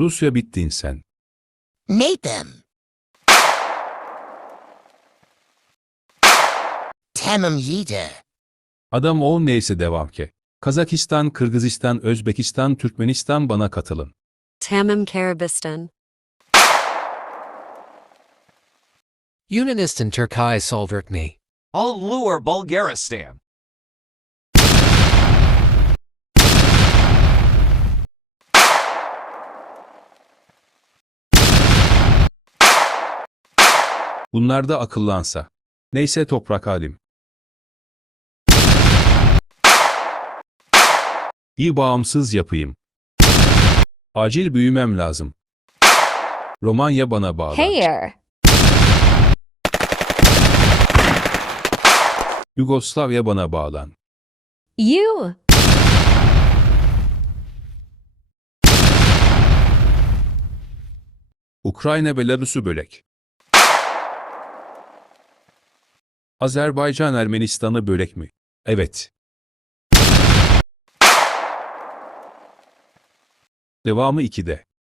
Rusya bittin sen. Nathan. Tamam Yida. Adam ol neyse devam ke. Kazakistan, Kırgızistan, Özbekistan, Türkmenistan bana katılın. Tamim Karabistan. Yunanistan Turkai Soldritni. Allur Bulgaristan. Bunlar da akıllansa. Neyse toprak halim. İyi bağımsız yapayım. Acil büyümem lazım. Romanya bana bağlı. Hair. Yugoslavya bana bağlan. You. Ukrayna Belarus'u bölek. Azerbaycan Ermenistan'ı bölek mi? Evet. Devamı 2'de.